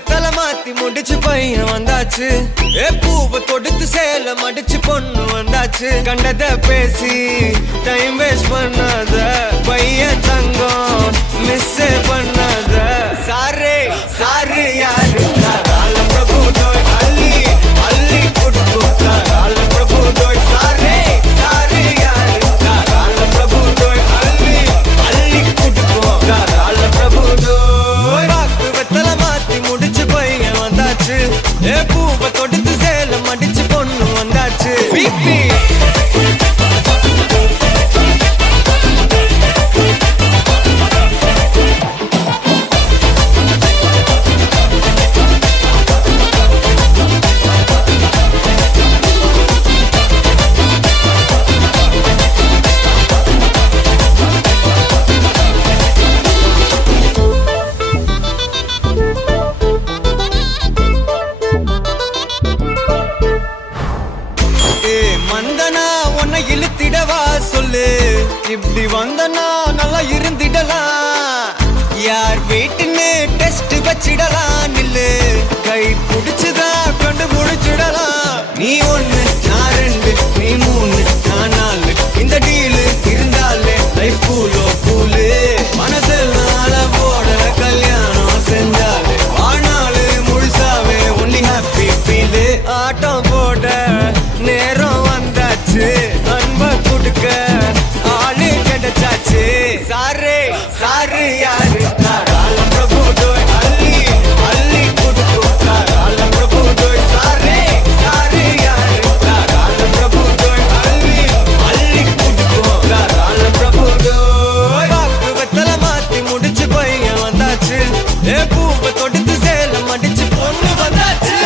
வெத்தல மாத்தி முடிச்சு பையன் வந்தாச்சு. பூவை தொடுத்து சேல மடிச்சு பொண்ணு வந்தாச்சு. கண்டத பேசி டைம் வேஸ்ட் பண்ணாத பையன் தங்கம் மிஸ் பண்ணாத. சாரே சாரு யாரு பிரபு தோய் அள்ளி அள்ளி குடுக்கு பிரபு தோய். சாரே சாரு யாரு பிரபு தோய் அள்ளி அள்ளி குடுக்கு பிரபு தோய். வாக்கு வெத்தல மாத்தி முடிச்சு பையன் வந்தாச்சு. பூவை தொடுத்து சேல மடிச்சு பொண்ணு வந்தாச்சு. பிபி மந்தனா உன்னை இழுத்திடவா சொல்லு. இப்படி வந்தனா நல்லா இருந்திடலாம். யார் வீட்டுன்னு டெஸ்ட் வச்சிடலாம். நில்லு கை புடிச்சுதா கண்டு முடிச்சிடலாம். நீ ஒண்ணு நான் ரெண்டு நீ மூணு நான் நாலு. இந்த டீலு இருந்தாலே லைஃப் கூலோ கூலு. மனசெல்லாம் போட கல்யாணம் செஞ்சாலே ஆனாலு முழுசாவே ஒன்லி ஹாப்பி ஃபீலு. ஆட்டம் போட நேரம் வந்தாச்சு. அன்ப கொடுக்க ஆளு கிடைச்சாச்சு. சாரே சாரு யாரு பிரபு தோய் அள்ளி அள்ளி கொடுக்கு பிரபு தோய். சாரே சாரு யாரு பிரபு தோய் அள்ளி அள்ளி கொடுக்கு பிரபு தோய். வாக்கு வெத்தல மாத்தி முடிச்சு பையன் வந்தாச்சு. பூவை தொடுத்து சேலம் அடிச்சு பொண்ணு வந்தாச்சு.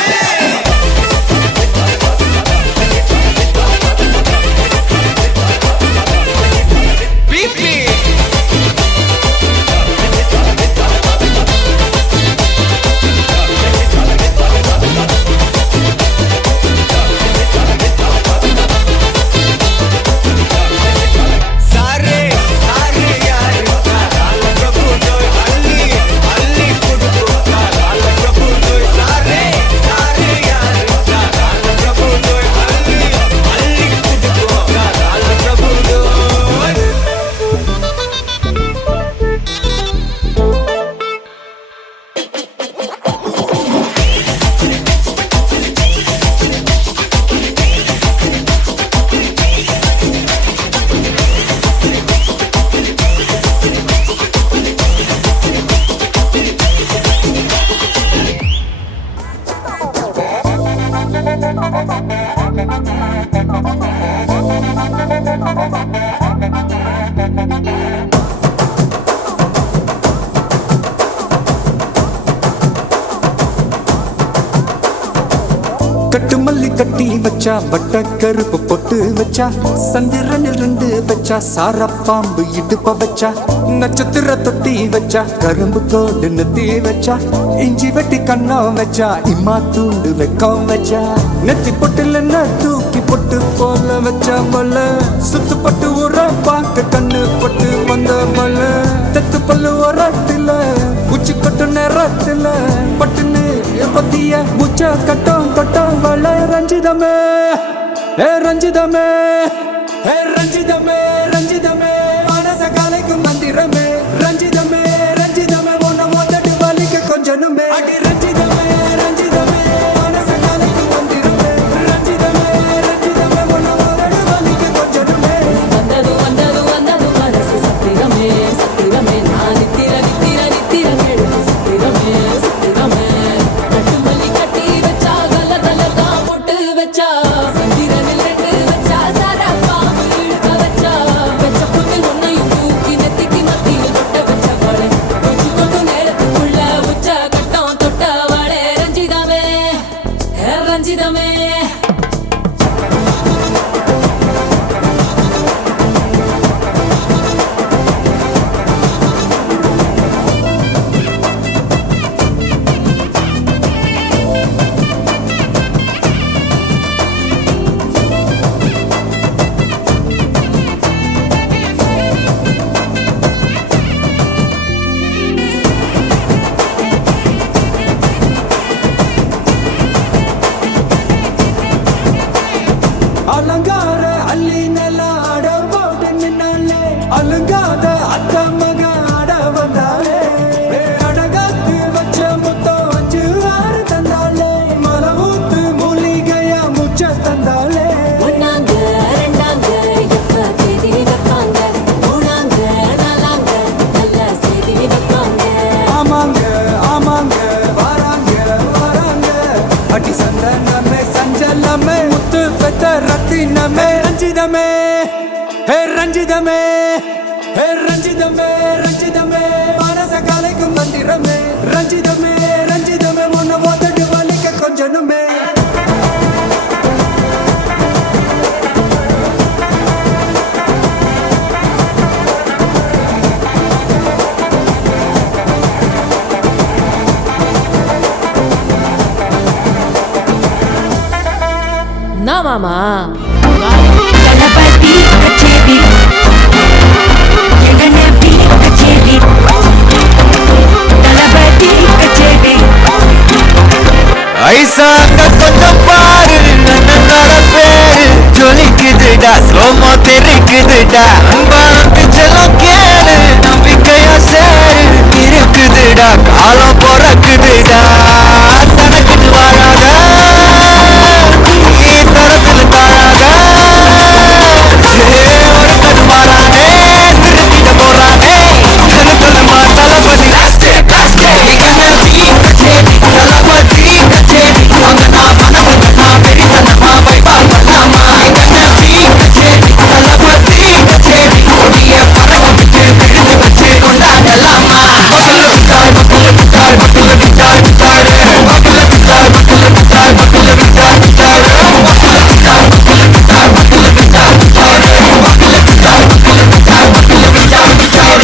கட்டு மல்லி கட்டி வச்சா வட்ட கருப்பு பொட்டு வச்சா. சந்திரனில் ரெண்டு வச்சா சார பாம்பு இடுப்ப வச்சா. நட்சத்திர தொட்டி வச்சா கரும்பு கோடு நெத்தி வச்சா. இஞ்சி வெட்டி கண்ணம் வச்சா இம்மா தூண்டு வெக்கம் வச்சா. நெத்தி பொட்டுல தூக்கி பொட்டு போல வச்சா போல. சுத்து பட்டு உர பாக்க கண்ணு பொட்டு வந்த போல. தெத்து பல்லு உரத்துல உச்சி கொட்டு நேரத்துல பட்டுன்னு பத்திய முச்ச கட்டம் கட்டம் வள. ரஞ்சிதமே ஏ ரஞ்சிதமே ஏ ரஞ்சிதமே ரஞ்சிதமே மனச கலைக்கும் மந்திரமே. ரஞ்சிதமே ரஞ்சிதமே உன்னை மொத்தட்டு வலிக்க கொஞ்சனுமே. அடி ரஞ்சிதமே ரஞ்சிதமே மனச கலைக்கும் மந்திரமே. ரஞ்சிதமே ரஞ்சிதமே உன்னை மொத்தட்டு வலிக்க கொஞ்சனுமே. வந்தது வந்தது வந்தது மனசு சத்திரமே சத்திரமே. நான் நித்திர நித்திர நித்திர கேடு சத்திரமே சத்திரமே. கட்டுமல்லி கட்டி வச்சா கல கல தான் பொட்டு வச்சா. சந்திரனில் ரெண்டு வச்சா சார பாம்பு இழுக்க வச்சா. அலுங்காத அத்த மக ஆட வந்தாளே அடகாத்து வச்ச முத்தம் வச்சு ஆறு தந்தாளே மலவூத்து மூலிகையா முச்ச தந்தாளே ஒன்னாங்க ரெண்டாங்க எப்ப தேதி வைப்பாங்க மூணாங்க நாலாங்க நல்ல செய்தி வைப்பாங்க ஆமாங்க ஆமாங்க வராங்க வராங்க அடி சந்தனமே சஞ்சலமே முத்து பெத்த ரத்தினமே ரஞ்சிதமே ஹே ரஞ்சிதமே ஹே ரஞ்சிதமே ரஞ்சிதமே மனச கலைக்கும் மந்திரமே ரஞ்சிதமே ரஞ்சிதமே உன்னை ஓதட்டு வலிக்க கொஞ்சனுமே நான் மாமா தளபதி கச்சேரி எடனபி கச்சேரி தளபதி கச்சேரி ஐசாங்க கொஞ்சம் பாரு நன்னோட பேரு ஜொலிக்குதுடா ஸ்லோமோ தெரிக்குதுடா அன்பான செல்லம் கேளு நம்பிக்கையா சேரு இருக்குதுடா காலம் பிறக்குதுடா தனக்குன்னு வாழாத நீ தரத்துல தாழாத ஒரு கடுமாறானே திருத்திட போறானே தனக்குள்ள தளபதி காஸ்டே காஸ்டே தளபதி கச்சேரி வாங்கனா வனவனா வெறித்தனமா வைபா பண்ணாமா கச்சேரி தளபதி கச்சேரி கொடிய பறக்க விட்டு விழுந்து வச்சு கொண்டாடலாமா மக்கள் விட்டாள் மக்கள் விட்டாள் மக்கள் விட்டாள் விட்டாள் மக்கள் விட்டாள் மக்கள் விட்டாள் மக்கள் விட்டாள் விட்டாள் மக்கள் விட்டாள் மக்கள் விட்டாள் மக்கள் விட்டாள் விட்டாள் மக்கள் விட்டாள் மக்கள் விட்டாள் மக்கள் விட்டாள் விட்டாள்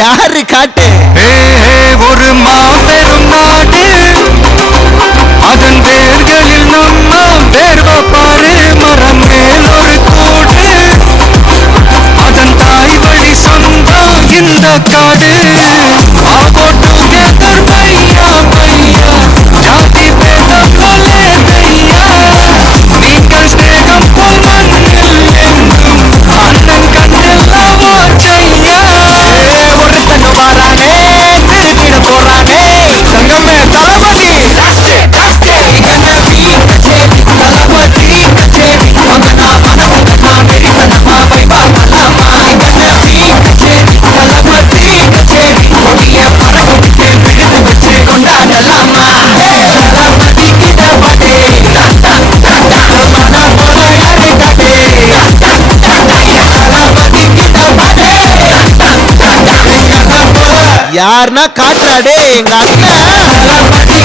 யாரு காட்டு ஒரு மாபெரும் நாடு அதன் வேர்களில் நம்ம வேர்வ பாரு மரம் மேல் ஒரு கூடு அதன் தாய் வழி சொந்தம் இந்த காடு போட்டு கேட்டர் பையா பையா ஜாதி பேதம் கொலே தையா நீங்கள் ஸ்நேகம் போல் மண்ணில் என்றும் அண்ணன் கண்ணெல்லாம் ஓச்சையா ஒரு தங்க மாறானே திருத்திட போறானே தங்கமே தளபதி காஸ்டே காஸ்டே கண்ணபி கச்சேரி தளபதி கச்சேரி வாங்கனா வனவனா வெறித்தனமா வைபா பண்ணாமா கண்ணபி கச்சேரி தளபதி கச்சேரி கொடிய பறக்க விட்டு விழுந்து வச்சு கொண்டாடலாமா தளபதி கிட்ட பாட்டே மன போல யாரு காட்டே தளபதி கிட்ட பாட்டே யாருன்னா காட்டுறாடே எங்க அண்ணன்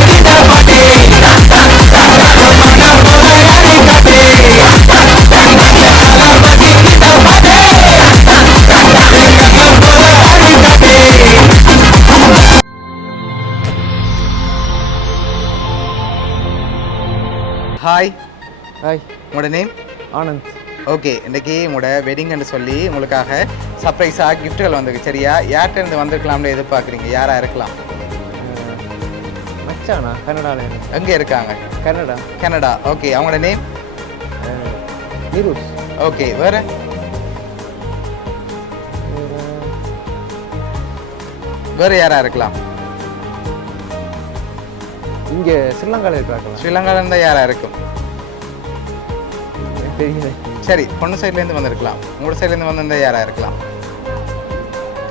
ஹாய் ஹாய் உங்களோட நேம் ஆனந்த். ஓகே இன்றைக்கி உங்களோட வெட்டிங்னு சொல்லி உங்களுக்காக சர்ப்ரைஸாக கிஃப்ட்டுகள் வந்திருக்கு சரியா யார்கிட்ட இருந்து வந்திருக்கலாம்னு எதிர்பார்க்குறீங்க யாராக இருக்கலாம் மச்சானா கனடாவில் எங்கே இருக்காங்க கனடா. கனடா ஓகே அவங்களோட நேம் நிரூஸ். ஓகே வேறு வேறு யாராக இருக்கலாம் இங்கே ஸ்ரீலங்காவில் இருக்கிறாங்களா? ஸ்ரீலங்காவில் இருந்தால் யாராக இருக்கும் தெரியல. சரி பொண்ணு சைட்லேருந்து வந்திருக்கலாம் உங்களோட சைட்லேருந்து வந்திருந்தா யாராக இருக்கலாம்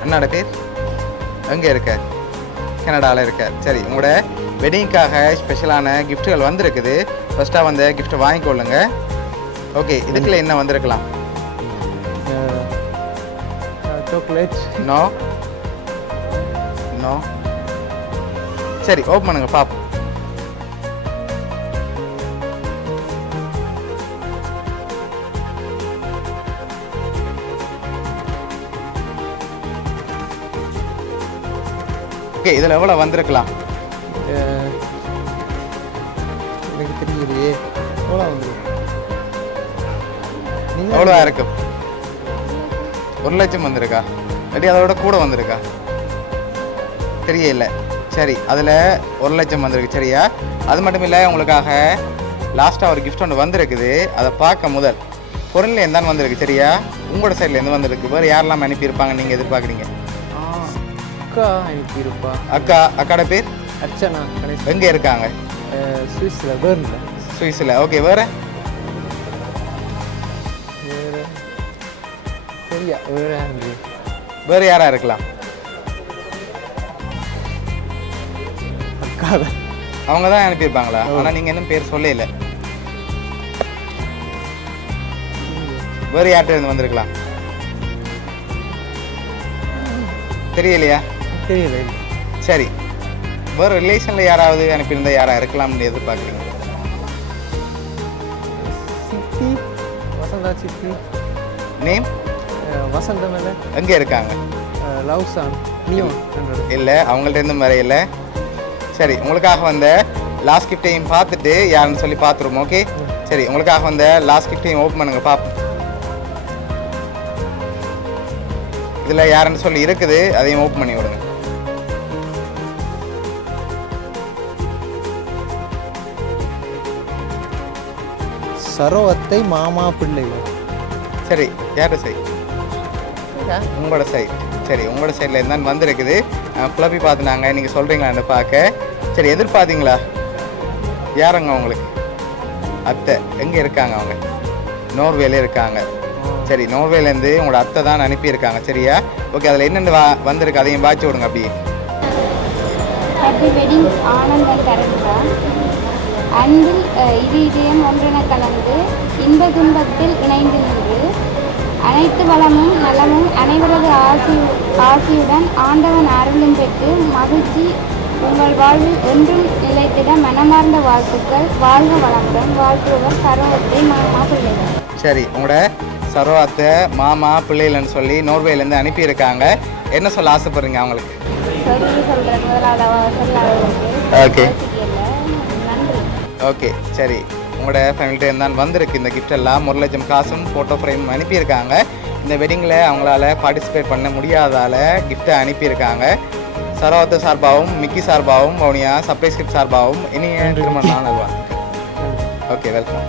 என்னோட பேர் எங்கே இருக்க கனடாவில் இருக்க சரி உங்களோட வெட்டிங்காக ஸ்பெஷலான கிஃப்ட்டுகள் வந்திருக்குது ஃபஸ்ட்டாக வந்து கிஃப்ட்டை வாங்கிக்கொள்ளுங்க ஓகே இதுக்குள்ள என்ன வந்திருக்கலாம் சாக்லேட். நோ நோ சரி ஓப்பன் பண்ணுங்க பாப்போம் ஓகே, இதில் எவ்வளோ வந்திருக்கலாம்? எனக்கு தெரியலையே. எவ்வளோ வந்து எவ்வளோ இருக்கும்? 1 லட்சம் வந்திருக்கா? இல்லாட்டி அதோட கூட வந்திருக்கா? தெரியல. சரி, அதில் 1 லட்சம் வந்திருக்கு. சரியா? அது மட்டும் இல்லை, உங்களுக்காக லாஸ்ட்டாக ஒரு கிஃப்ட் ஒன்று வந்திருக்குது. அதை பார்க்க முதல் பொருளில் எந்தான்னு வந்திருக்கு. சரியா? உங்களோட சைடில் எந்த வந்திருக்கு? வேறு யாரெல்லாம் அனுப்பியிருப்பாங்க நீங்கள் எதிர்பார்க்குறீங்க? அக்கா அனுப்பியிருப்பா. அக்காட பேர் அர்ச்சனா கணேஷ். எங்கே இருக்காங்க? சுவிஸில், பேர்னில். சுவிஸில். ஓகே, வேறு வேறு சரியா வேறு யாரு? வேறு யாராக இருக்கலாம்? அக்கா தான். அவங்க தான் அனுப்பியிருப்பாங்களா? ஆனால் நீங்கள் இன்னும் பேர் சொல்லல. வேறு யார்கிட்ட இருந்து வந்திருக்கலாம்? தெரியலையா? தெரியல. சரி, வேறு ரிலேஷனில் யாராவது அனுப்பியிருந்தால் யாராக இருக்கலாம்னு எதிர்பார்க்குறீங்க? சித்தி, வசந்தா சித்தி. நேம்? வசந்த மேலே. எங்கே இருக்காங்க? லவ்சான் நியோன். இல்லை, அவங்கள்ட்ட இருந்தும் வரையில. சரி, உங்களுக்காக வந்த லாஸ்ட் கிஃப்டையும் பார்த்துட்டு யாருன்னு சொல்லி பார்த்துருவோம். ஓகே, சரி, உங்களுக்காக வந்த லாஸ்ட் கிஃப்டையும் ஓப்பன் பண்ணுங்க பார்ப்போம். இதில் யாருன்னு சொல்லி இருக்குது, அதையும் ஓப்பன் பண்ணி விடுங்க. சரோவத்தை மாமா பிள்ளைகள். சரி, யாரோட சைட்? உங்களோட சைட். சரி, உங்களோட சைடில் இருந்தாலும் வந்திருக்குது. குழப்பி பார்த்துனாங்க. நீங்கள் சொல்கிறீங்களான்னு பார்க்க. சரி, எதிர்பார்த்தீங்களா? யாருங்க உங்களுக்கு? அத்தை. எங்கே இருக்காங்க அவங்க? நோர்வேல இருக்காங்க. சரி, நோர்வேலேருந்து உங்களோட அத்தை தான் அனுப்பியிருக்காங்க. சரியா? ஓகே, அதில் என்னென்ன வந்திருக்கு அதையும் வாட்சி விடுங்க அப்படியே. ஹாப்பி வெட்டிங் ஆனந்தம் கரண்டா அன்பில் இதயம் ஒன்றென கலந்து இன்ப துன்பத்தில் இணைந்து நின்று அனைத்து வளமும் நலமும் அனைவரது ஆசியுடன் ஆண்டவன் அருளும் பெற்று மகிழ்ச்சி உங்கள் வாழ்வில் என்றும் நிலைத்திட மனமார்ந்த வாழ்த்துக்கள். வாழ்க வளமுடன். வாழ்த்துவர் சரோவத்தை மாமா பிள்ளைகள். சரி, உங்களோட சரோவத்தை மாமா பிள்ளைகள்னு சொல்லி நோர்வேலேருந்து அனுப்பியிருக்காங்க. என்ன சொல்ல ஆசைப்படுறீங்க அவங்களுக்கு? சொல்கிறேன் முதலாவது ஓகே நன்றி. ஓகே, சரி, உங்களோட ஃபேமிலிட்ட இருந்தால் வந்திருக்கு இந்த கிஃப்ட் எல்லாம். 1 லட்சம் காசும் ஃபோட்டோ ஃப்ரேம் அனுப்பியிருக்காங்க. இந்த வெட்டிங்கில் அவங்களால பார்ட்டிசிபேட் பண்ண முடியாதால் கிஃப்ட்டை அனுப்பியிருக்காங்க. சரோவத்து சார்பாகவும் மிக்கி சார்பாகவும் வவுனியா சர்ப்ரைஸ் கிஃப்ட் சார்பாகவும் இனிய திருமண நாள். Okay, welcome.